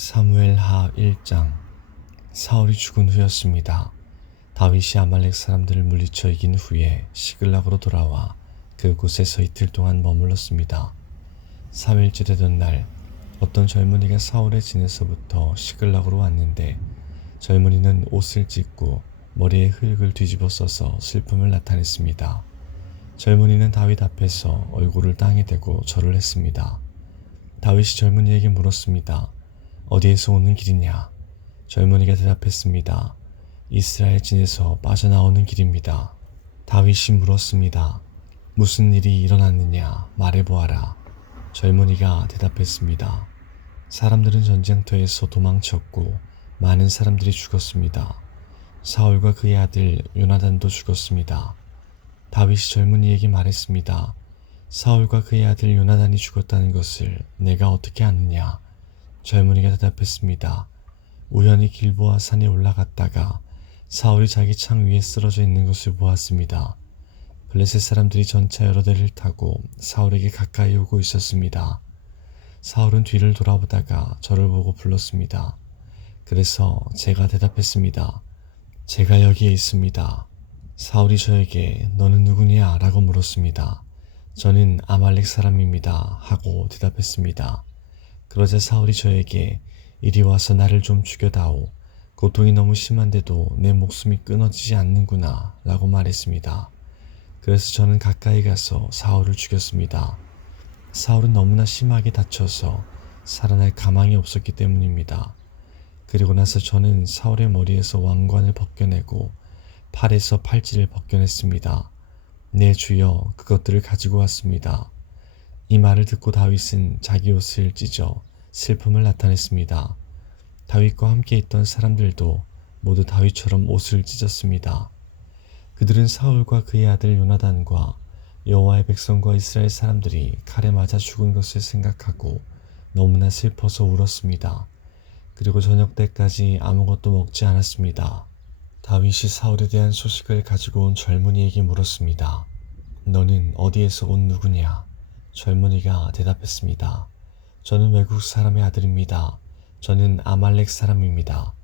사무엘하 1장. 사울이 죽은 후였습니다. 다윗이 아말렉 사람들을 물리쳐 이긴 후에 시글락으로 돌아와 그곳에서 이틀 동안 머물렀습니다. 3일째 되던 날 어떤 젊은이가 사울의 진에서부터 시글락으로 왔는데 젊은이는 옷을 찢고 머리에 흙을 뒤집어 써서 슬픔을 나타냈습니다. 젊은이는 다윗 앞에서 얼굴을 땅에 대고 절을 했습니다. 다윗이 젊은이에게 물었습니다. 어디에서 오는 길이냐? 젊은이가 대답했습니다. 이스라엘 진에서 빠져나오는 길입니다. 다윗이 물었습니다. 무슨 일이 일어났느냐? 말해보아라. 젊은이가 대답했습니다. 사람들은 전쟁터에서 도망쳤고 많은 사람들이 죽었습니다. 사울과 그의 아들 요나단도 죽었습니다. 다윗이 젊은이에게 말했습니다. 사울과 그의 아들 요나단이 죽었다는 것을 내가 어떻게 아느냐? 젊은이가 대답했습니다. 우연히 길보아 산에 올라갔다가 사울이 자기 창 위에 쓰러져 있는 것을 보았습니다. 블레셋 사람들이 전차 여러 대를 타고 사울에게 가까이 오고 있었습니다. 사울은 뒤를 돌아보다가 저를 보고 불렀습니다. 그래서 제가 대답했습니다. 제가 여기에 있습니다. 사울이 저에게 너는 누구냐? 라고 물었습니다. 저는 아말렉 사람입니다. 하고 대답했습니다. 그러자 사울이 저에게 이리 와서 나를 좀 죽여다오. 고통이 너무 심한데도 내 목숨이 끊어지지 않는구나 라고 말했습니다. 그래서 저는 가까이 가서 사울을 죽였습니다. 사울은 너무나 심하게 다쳐서 살아날 가망이 없었기 때문입니다. 그리고 나서 저는 사울의 머리에서 왕관을 벗겨내고 팔에서 팔찌를 벗겨냈습니다. 네 주여, 그것들을 가지고 왔습니다. 이 말을 듣고 다윗은 자기 옷을 찢어 슬픔을 나타냈습니다. 다윗과 함께 있던 사람들도 모두 다윗처럼 옷을 찢었습니다. 그들은 사울과 그의 아들 요나단과 여호와의 백성과 이스라엘 사람들이 칼에 맞아 죽은 것을 생각하고 너무나 슬퍼서 울었습니다. 그리고 저녁 때까지 아무것도 먹지 않았습니다. 다윗이 사울에 대한 소식을 가지고 온 젊은이에게 물었습니다. 너는 어디에서 온 누구냐? 젊은이가 대답했습니다. 저는 외국 사람의 아들입니다. 저는 아말렉 사람입니다.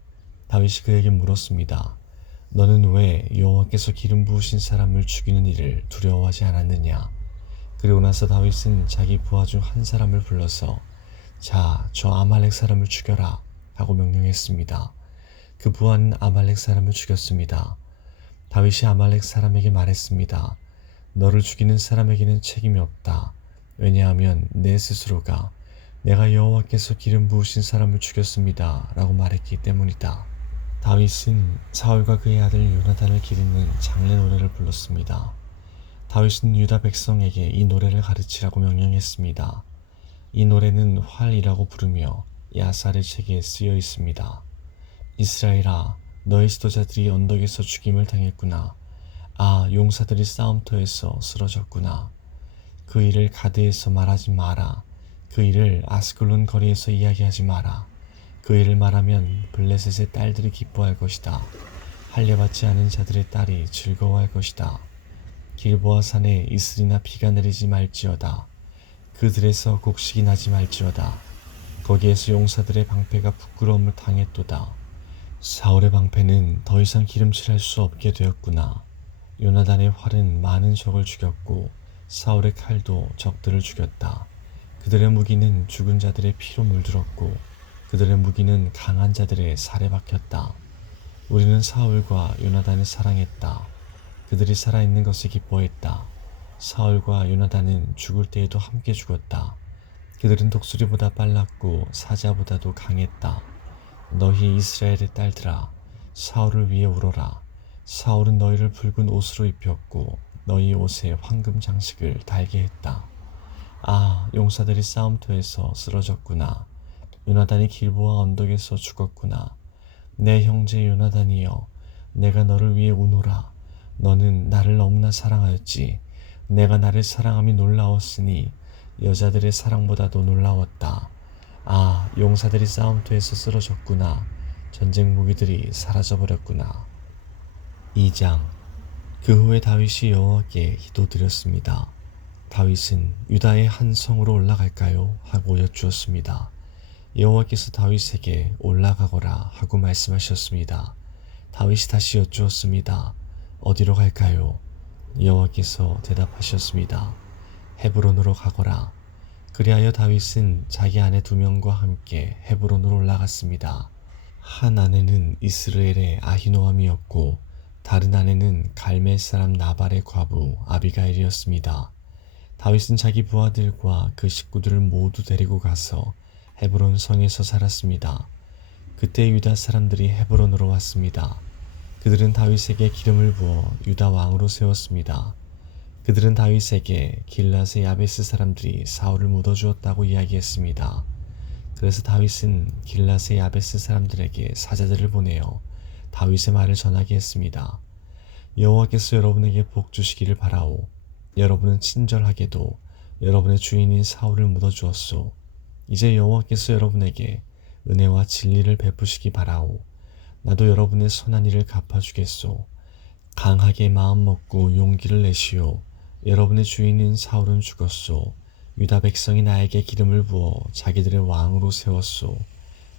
다윗이 그에게 물었습니다. 너는 왜 여호와께서 기름 부으신 사람을 죽이는 일을 두려워하지 않았느냐? 그리고 나서 다윗은 자기 부하 중 한 사람을 불러서 자, 저 아말렉 사람을 죽여라 하고 명령했습니다. 그 부하는 아말렉 사람을 죽였습니다. 다윗이 아말렉 사람에게 말했습니다. 너를 죽이는 사람에게는 책임이 없다. 왜냐하면 내 스스로가 내가 여호와께서 기름 부으신 사람을 죽였습니다 라고 말했기 때문이다. 다윗은 사울과 그의 아들 요나단을 기리는 장례 노래를 불렀습니다. 다윗은 유다 백성에게 이 노래를 가르치라고 명령했습니다. 이 노래는 활이라고 부르며 야살의 책에 쓰여 있습니다. 이스라엘아, 너의 지도자들이 언덕에서 죽임을 당했구나. 아, 용사들이 싸움터에서 쓰러졌구나. 그 일을 가드에서 말하지 마라. 그 일을 아스글론 거리에서 이야기하지 마라. 그 일을 말하면 블레셋의 딸들이 기뻐할 것이다. 할례받지 않은 자들의 딸이 즐거워할 것이다. 길보아 산에 이슬이나 비가 내리지 말지어다. 그들에서 곡식이 나지 말지어다. 거기에서 용사들의 방패가 부끄러움을 당했도다. 사울의 방패는 더 이상 기름칠할 수 없게 되었구나. 요나단의 활은 많은 적을 죽였고 사울의 칼도 적들을 죽였다. 그들의 무기는 죽은 자들의 피로 물들었고 그들의 무기는 강한 자들의 살에 박혔다. 우리는 사울과 요나단을 사랑했다. 그들이 살아있는 것을 기뻐했다. 사울과 요나단은 죽을 때에도 함께 죽었다. 그들은 독수리보다 빨랐고 사자보다도 강했다. 너희 이스라엘의 딸들아, 사울을 위해 울어라. 사울은 너희를 붉은 옷으로 입혔고 너희 옷에 황금 장식을 달게 했다. 아, 용사들이 싸움터에서 쓰러졌구나. 요나단이 길보아 언덕에서 죽었구나. 내 형제 요나단이여, 내가 너를 위해 우노라. 너는 나를 너무나 사랑하였지. 내가 나를 사랑함이 놀라웠으니 여자들의 사랑보다도 놀라웠다. 아, 용사들이 싸움터에서 쓰러졌구나. 전쟁 무기들이 사라져버렸구나. 2장. 그 후에 다윗이 여호와께 기도드렸습니다. 다윗은 유다의 한 성으로 올라갈까요? 하고 여쭈었습니다. 여호와께서 다윗에게 올라가거라 하고 말씀하셨습니다. 다윗이 다시 여쭈었습니다. 어디로 갈까요? 여호와께서 대답하셨습니다. 헤브론으로 가거라. 그리하여 다윗은 자기 아내 2명과 함께 헤브론으로 올라갔습니다. 한 아내는 이스라엘의 아히노암이었고 다른 아내는 갈멜 사람 나발의 과부 아비가일이었습니다. 다윗은 자기 부하들과 그 식구들을 모두 데리고 가서 헤브론 성에서 살았습니다. 그때 유다 사람들이 헤브론으로 왔습니다. 그들은 다윗에게 기름을 부어 유다 왕으로 세웠습니다. 그들은 다윗에게 길앗의 야베스 사람들이 사울을 묻어주었다고 이야기했습니다. 그래서 다윗은 길앗의 야베스 사람들에게 사자들을 보내어 다윗의 말을 전하게 했습니다. 여호와께서 여러분에게 복 주시기를 바라오. 여러분은 친절하게도 여러분의 주인인 사울을 묻어주었소. 이제 여호와께서 여러분에게 은혜와 진리를 베푸시기 바라오. 나도 여러분의 선한 일을 갚아주겠소. 강하게 마음 먹고 용기를 내시오. 여러분의 주인인 사울은 죽었소. 유다 백성이 나에게 기름을 부어 자기들의 왕으로 세웠소.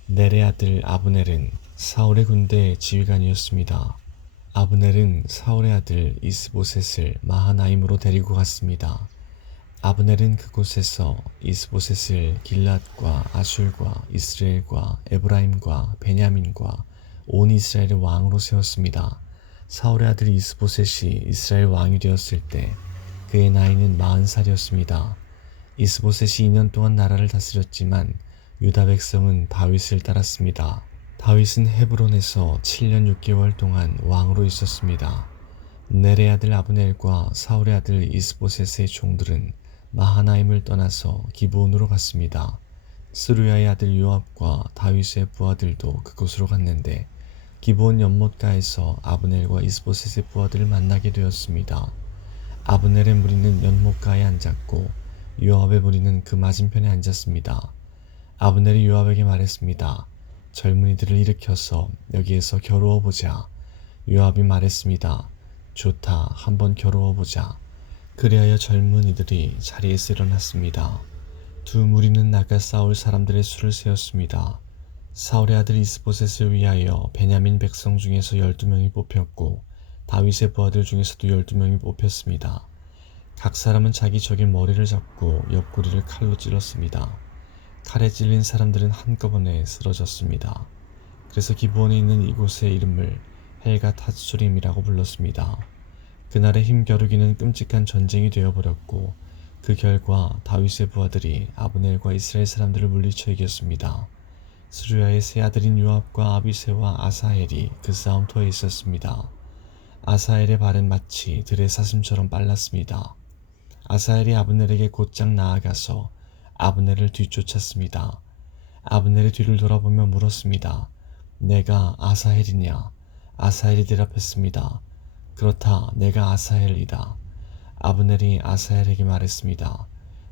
넬의 아들 아브넬은 사울의 군대의 지휘관이었습니다. 아브넬은 사울의 아들 이스보셋을 마하나임으로 데리고 갔습니다. 아브넬은 그곳에서 이스보셋을 길앗과 아술과 이스라엘과 에브라임과 베냐민과 온 이스라엘의 왕으로 세웠습니다. 사울의 아들 이스보셋이 이스라엘 왕이 되었을 때 그의 나이는 40살이었습니다. 이스보셋이 2년 동안 나라를 다스렸지만 유다 백성은 다윗을 따랐습니다. 다윗은 헤브론에서 7년 6개월 동안 왕으로 있었습니다. 넬의 아들 아브넬과 사울의 아들 이스보셋의 종들은 마하나임을 떠나서 기브온으로 갔습니다. 스루야의 아들 요압과 다윗의 부하들도 그곳으로 갔는데 기브온 연못가에서 아브넬과 이스보셋의 부하들을 만나게 되었습니다. 아브넬의 무리는 연못가에 앉았고 요압의 무리는 그 맞은편에 앉았습니다. 아브넬이 요압에게 말했습니다. 젊은이들을 일으켜서 여기에서 겨루어 보자. 요압이 말했습니다. 좋다, 한번 겨루어 보자. 그리하여 젊은이들이 자리에서 일어났습니다. 두 무리는 나가 싸울 사람들의 수를 세웠습니다. 사울의 아들 이스보셋을 위하여 베냐민 백성 중에서 12명이 뽑혔고 다윗의 부하들 중에서도 12명이 뽑혔습니다. 각 사람은 자기 적의 머리를 잡고 옆구리를 칼로 찔렀습니다. 칼에 찔린 사람들은 한꺼번에 쓰러졌습니다. 그래서 기브온에 있는 이곳의 이름을 헬갓 핫수림이라고 불렀습니다. 그날의 힘겨루기는 끔찍한 전쟁이 되어버렸고 그 결과 다윗의 부하들이 아브넬과 이스라엘 사람들을 물리쳐 이겼습니다. 스루야의 세 아들인 요압과 아비새와 아사헬이 그 싸움터에 있었습니다. 아사헬의 발은 마치 들의 사슴처럼 빨랐습니다. 아사헬이 아브넬에게 곧장 나아가서 아브넬을 뒤쫓았습니다. 아브넬이 뒤를 돌아보며 물었습니다. 내가 아사헬이냐? 아사헬이 대답했습니다. 그렇다, 내가 아사헬이다. 아브넬이 아사헬에게 말했습니다.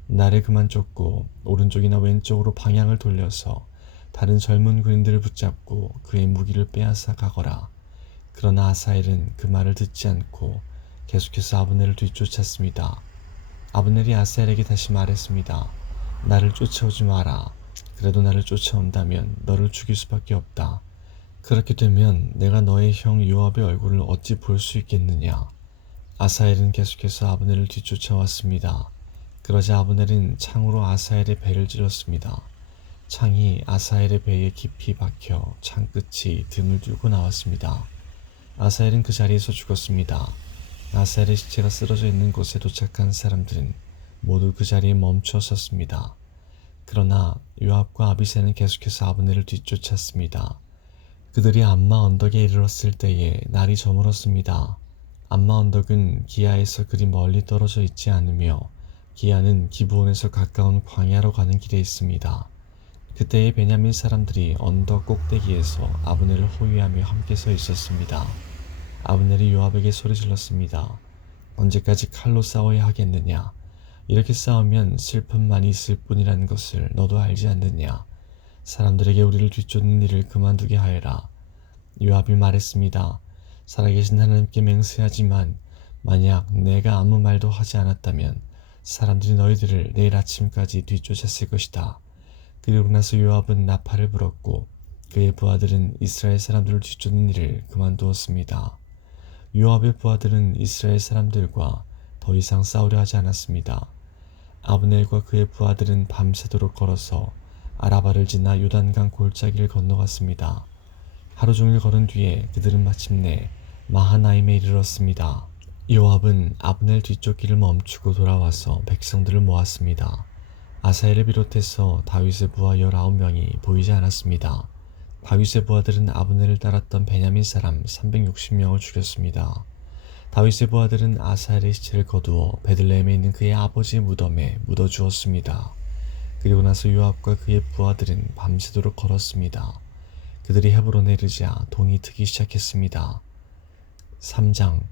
나를 그만 쫓고 오른쪽이나 왼쪽으로 방향을 돌려서 다른 젊은 군인들을 붙잡고 그의 무기를 빼앗아 가거라. 그러나 아사헬은 그 말을 듣지 않고 계속해서 아브넬을 뒤쫓았습니다. 아브넬이 아사헬에게 다시 말했습니다. 나를 쫓아오지 마라. 그래도 나를 쫓아온다면 너를 죽일 수밖에 없다. 그렇게 되면 내가 너의 형 요압의 얼굴을 어찌 볼 수 있겠느냐. 아사헬은 계속해서 아브넬을 뒤쫓아왔습니다. 그러자 아브넬은 창으로 아사헬의 배를 찔렀습니다. 창이 아사헬의 배에 깊이 박혀 창 끝이 등을 뚫고 나왔습니다. 아사헬은 그 자리에서 죽었습니다. 아사헬의 시체가 쓰러져 있는 곳에 도착한 사람들은 모두 그 자리에 멈춰 섰습니다. 그러나 요압과 아비새는 계속해서 아브넬을 뒤쫓았습니다. 그들이 암마 언덕에 이르렀을 때에 날이 저물었습니다. 암마 언덕은 기아에서 그리 멀리 떨어져 있지 않으며 기아는 기브온에서 가까운 광야로 가는 길에 있습니다. 그때의 베냐민 사람들이 언덕 꼭대기에서 아브넬을 호위하며 함께 서 있었습니다. 아브넬이 요압에게 소리질렀습니다. 언제까지 칼로 싸워야 하겠느냐? 이렇게 싸우면 슬픔만 있을 뿐이라는 것을 너도 알지 않느냐? 사람들에게 우리를 뒤쫓는 일을 그만두게 하여라. 요압이 말했습니다. 살아계신 하나님께 맹세하지만 만약 내가 아무 말도 하지 않았다면 사람들이 너희들을 내일 아침까지 뒤쫓았을 것이다. 그리고 나서 요압은 나팔을 불었고 그의 부하들은 이스라엘 사람들을 뒤쫓는 일을 그만두었습니다. 요압의 부하들은 이스라엘 사람들과 더 이상 싸우려 하지 않았습니다. 아브넬과 그의 부하들은 밤새도록 걸어서 아라바를 지나 요단강 골짜기를 건너갔습니다. 하루 종일 걸은 뒤에 그들은 마침내 마하나임에 이르렀습니다. 요압은 아브넬 뒤쫓기를 멈추고 돌아와서 백성들을 모았습니다. 아사엘을 비롯해서 다윗의 부하 19명이 보이지 않았습니다. 다윗의 부하들은 아브넬을 따랐던 베냐민 사람 360명을 죽였습니다. 다윗의 부하들은 아사엘의 시체를 거두어 베들레헴에 있는 그의 아버지의 무덤에 묻어주었습니다. 그리고 나서 요압과 그의 부하들은 밤새도록 걸었습니다. 그들이 헤브론에 이르자 동이 트기 시작했습니다. 3장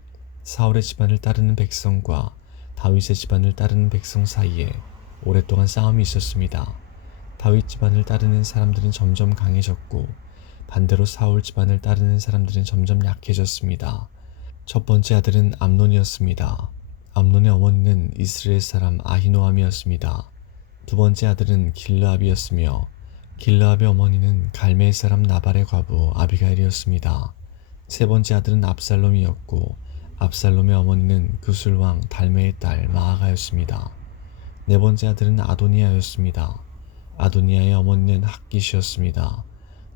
사울의 집안을 따르는 백성과 다윗의 집안을 따르는 백성 사이에 오랫동안 싸움이 있었습니다. 다윗 집안을 따르는 사람들은 점점 강해졌고 반대로 사울 집안을 따르는 사람들은 점점 약해졌습니다. 첫 번째 아들은 암논이었습니다. 암논의 어머니는 이스라엘 사람 아히노암이었습니다. 두 번째 아들은 길르압이었으며 길르압의 어머니는 갈멜 사람 나발의 과부 아비가일이었습니다. 세 번째 아들은 압살롬이었고 압살롬의 어머니는 구술 왕 달메의 딸 마아가였습니다. 네 번째 아들은 아도니아였습니다. 아도니아의 어머니는 핫깃이었습니다.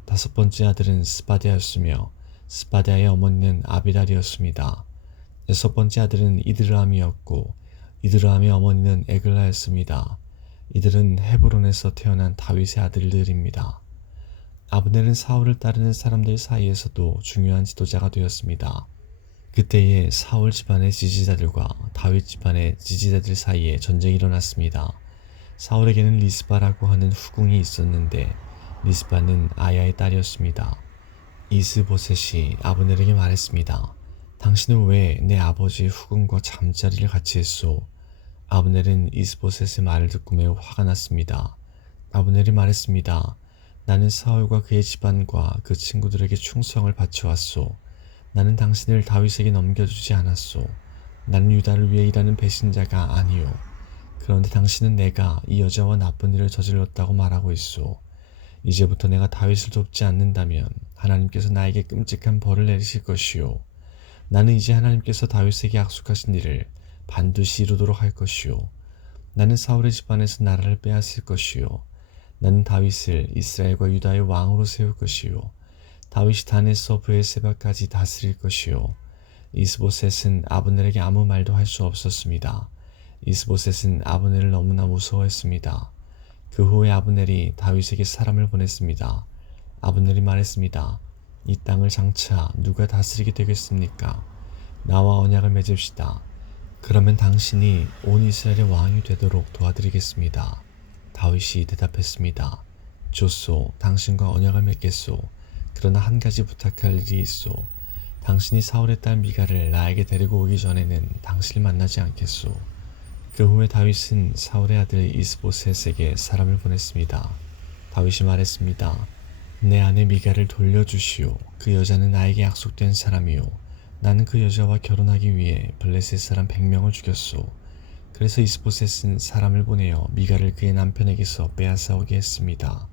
다섯 번째 아들은 스바디아였으며 스바디아의 어머니는 아비달이었습니다. 여섯 번째 아들은 이드르암이었고 이드르암의 어머니는 에글라였습니다. 이들은 헤브론에서 태어난 다윗의 아들들입니다. 아브넬은 사울을 따르는 사람들 사이에서도 중요한 지도자가 되었습니다. 그때에 사울 집안의 지지자들과 다윗 집안의 지지자들 사이에 전쟁이 일어났습니다. 사울에게는 리스바라고 하는 후궁이 있었는데 리스바는 아야의 딸이었습니다. 이스보셋이 아브넬에게 말했습니다. 당신은 왜 내 아버지 후궁과 잠자리를 같이 했소? 아브넬은 이스보셋의 말을 듣고 매우 화가 났습니다. 아브넬이 말했습니다. 나는 사울과 그의 집안과 그 친구들에게 충성을 바쳐왔소. 나는 당신을 다윗에게 넘겨주지 않았소. 나는 유다를 위해 일하는 배신자가 아니오. 그런데 당신은 내가 이 여자와 나쁜 일을 저질렀다고 말하고 있소. 이제부터 내가 다윗을 돕지 않는다면 하나님께서 나에게 끔찍한 벌을 내리실 것이오. 나는 이제 하나님께서 다윗에게 약속하신 일을 반드시 이루도록 할 것이오. 나는 사울의 집안에서 나라를 빼앗을 것이오. 나는 다윗을 이스라엘과 유다의 왕으로 세울 것이오. 다윗이 단에서 브에세바까지 다스릴 것이오. 이스보셋은 아브넬에게 아무 말도 할 수 없었습니다. 이스보셋은 아브넬을 너무나 무서워했습니다. 그 후에 아브넬이 다윗에게 사람을 보냈습니다. 아브넬이 말했습니다. 이 땅을 장차 누가 다스리게 되겠습니까? 나와 언약을 맺읍시다. 그러면 당신이 온 이스라엘의 왕이 되도록 도와드리겠습니다. 다윗이 대답했습니다. 좋소, 당신과 언약을 맺겠소. 그러나 한 가지 부탁할 일이 있소. 당신이 사울의 딸 미갈을 나에게 데리고 오기 전에는 당신을 만나지 않겠소. 그 후에 다윗은 사울의 아들 이스보셋에게 사람을 보냈습니다. 다윗이 말했습니다. 내 아내 미갈을 돌려주시오. 그 여자는 나에게 약속된 사람이오. 나는 그 여자와 결혼하기 위해 블레셋 사람 100명을 죽였소. 그래서 이스보셋은 사람을 보내어 미갈을 그의 남편에게서 빼앗아 오게 했습니다.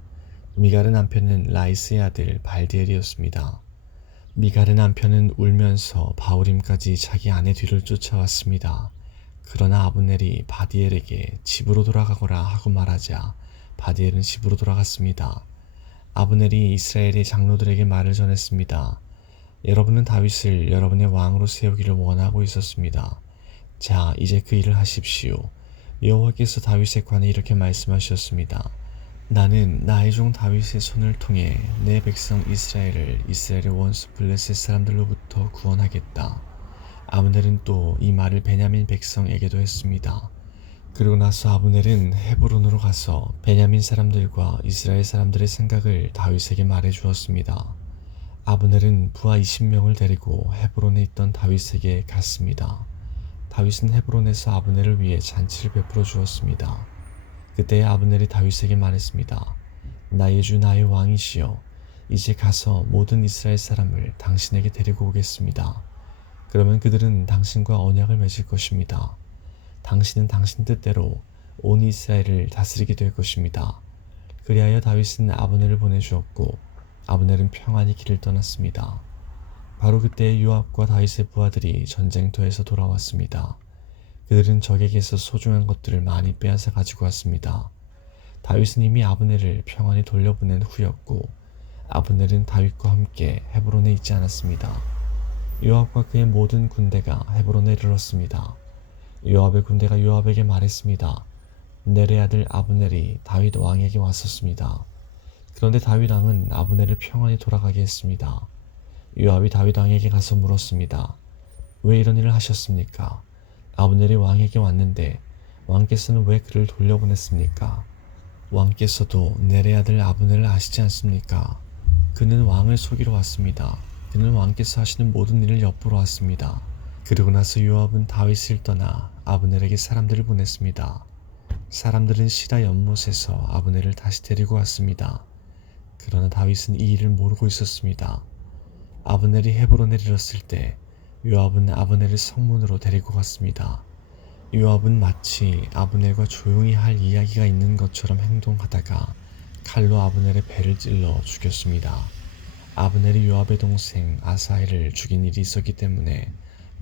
미갈의 남편은 라이스의 아들 발디엘이었습니다. 미갈의 남편은 울면서 바울임까지 자기 아내 뒤를 쫓아왔습니다. 그러나 아브넬이 바디엘에게 집으로 돌아가거라 하고 말하자 바디엘은 집으로 돌아갔습니다. 아브넬이 이스라엘의 장로들에게 말을 전했습니다. 여러분은 다윗을 여러분의 왕으로 세우기를 원하고 있었습니다. 자, 이제 그 일을 하십시오. 여호와께서 다윗에 관해 이렇게 말씀하셨습니다. 나는 나의 종 다윗의 손을 통해 내 백성 이스라엘의 원수 블레셋 사람들로부터 구원하겠다. 아브넬은 또 이 말을 베냐민 백성에게도 했습니다. 그리고 나서 아브넬은 헤브론으로 가서 베냐민 사람들과 이스라엘 사람들의 생각을 다윗에게 말해 주었습니다. 아브넬은 부하 20명을 데리고 헤브론에 있던 다윗에게 갔습니다. 다윗은 헤브론에서 아브넬을 위해 잔치를 베풀어 주었습니다. 그때 아브넬이 다윗에게 말했습니다. 나의 주 나의 왕이시여, 이제 가서 모든 이스라엘 사람을 당신에게 데리고 오겠습니다. 그러면 그들은 당신과 언약을 맺을 것입니다. 당신은 당신 뜻대로 온 이스라엘을 다스리게 될 것입니다. 그리하여 다윗은 아브넬을 보내주었고 아브넬은 평안히 길을 떠났습니다. 바로 그때 요압과 다윗의 부하들이 전쟁터에서 돌아왔습니다. 그들은 적에게서 소중한 것들을 많이 빼앗아 가지고 왔습니다. 다윗은 이미 아브넬을 평안히 돌려보낸 후였고 아브넬은 다윗과 함께 헤브론에 있지 않았습니다. 요압과 그의 모든 군대가 헤브론에 이르렀습니다. 요압의 군대가 요압에게 말했습니다. 넬의 아들 아브넬이 다윗 왕에게 왔었습니다. 그런데 다윗 왕은 아브넬을 평안히 돌아가게 했습니다. 요압이 다윗 왕에게 가서 물었습니다. 왜 이런 일을 하셨습니까? 아브넬이 왕에게 왔는데 왕께서는 왜 그를 돌려보냈습니까? 왕께서도 넬의 아들 아브넬을 아시지 않습니까? 그는 왕을 속이러 왔습니다. 그는 왕께서 하시는 모든 일을 엿보러 왔습니다. 그러고 나서 요압은 다윗을 떠나 아브넬에게 사람들을 보냈습니다. 사람들은 시라 연못에서 아브넬을 다시 데리고 왔습니다. 그러나 다윗은 이 일을 모르고 있었습니다. 아브넬이 헤브론에 이르렀을 때 요압은 아브넬을 성문으로 데리고 갔습니다. 요압은 마치 아브넬과 조용히 할 이야기가 있는 것처럼 행동하다가 칼로 아브넬의 배를 찔러 죽였습니다. 아브넬이 요압의 동생 아사헬을 죽인 일이 있었기 때문에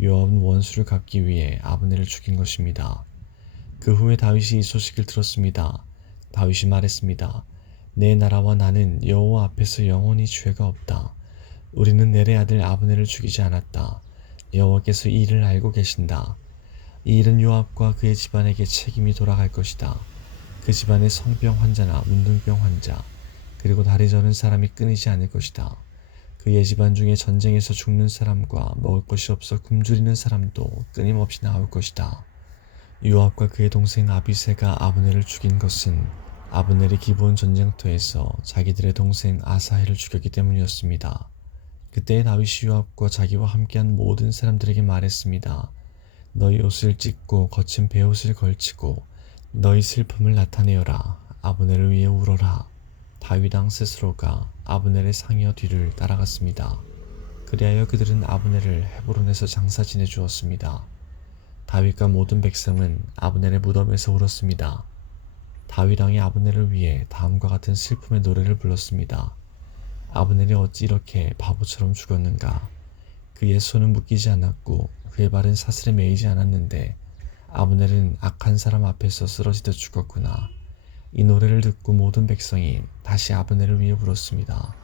요압은 원수를 갚기 위해 아브넬을 죽인 것입니다. 그 후에 다윗이 이 소식을 들었습니다. 다윗이 말했습니다. 내 나라와 나는 여호와 앞에서 영원히 죄가 없다. 우리는 넬의 아들 아브넬을 죽이지 않았다. 여호와께서 이 일을 알고 계신다. 이 일은 요압과 그의 집안에게 책임이 돌아갈 것이다. 그 집안의 성병 환자나 문둥병 환자 그리고 다리 저는 사람이 끊이지 않을 것이다. 그의 집안 중에 전쟁에서 죽는 사람과 먹을 것이 없어 굶주리는 사람도 끊임없이 나올 것이다. 요압과 그의 동생 아비새가 아브넬을 죽인 것은 아브넬이 기브온 전쟁터에서 자기들의 동생 아사헬을 죽였기 때문이었습니다. 그때 다윗이 요압과 자기와 함께한 모든 사람들에게 말했습니다. 너희 옷을 찢고 거친 베옷을 걸치고 너희 슬픔을 나타내어라. 아브넬을 위해 울어라. 다윗 왕 스스로가 아브넬의 상여 뒤를 따라갔습니다. 그리하여 그들은 아브넬을 헤브론에서 장사 지내주었습니다. 다윗과 모든 백성은 아브넬의 무덤에서 울었습니다. 다윗 왕이 아브넬을 위해 다음과 같은 슬픔의 노래를 불렀습니다. 아브넬이 어찌 이렇게 바보처럼 죽었는가? 그의 손은 묶이지 않았고 그의 발은 사슬에 매이지 않았는데 아브넬은 악한 사람 앞에서 쓰러지듯 죽었구나. 이 노래를 듣고 모든 백성이 다시 아브넬을 위해 울었습니다.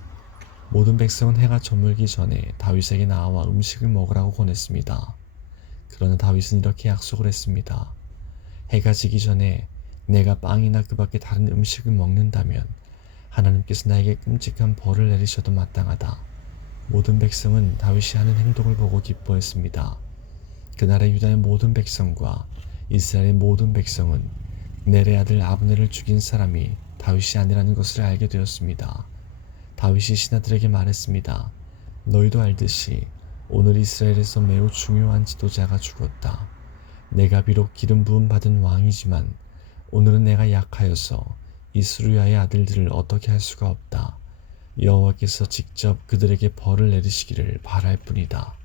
모든 백성은 해가 저물기 전에 다윗에게 나와 음식을 먹으라고 권했습니다. 그러나 다윗은 이렇게 약속을 했습니다. 해가 지기 전에 내가 빵이나 그 밖에 다른 음식을 먹는다면 하나님께서 나에게 끔찍한 벌을 내리셔도 마땅하다. 모든 백성은 다윗이 하는 행동을 보고 기뻐했습니다. 그날의 유다의 모든 백성과 이스라엘의 모든 백성은 넬의 아들 아브넬을 죽인 사람이 다윗이 아니라는 것을 알게 되었습니다. 다윗이 신하들에게 말했습니다. 너희도 알듯이 오늘 이스라엘에서 매우 중요한 지도자가 죽었다. 내가 비록 기름 부음 받은 왕이지만 오늘은 내가 약하여서 이 스루야의 아들들을 어떻게 할 수가 없다. 여호와께서 직접 그들에게 벌을 내리시기를 바랄 뿐이다.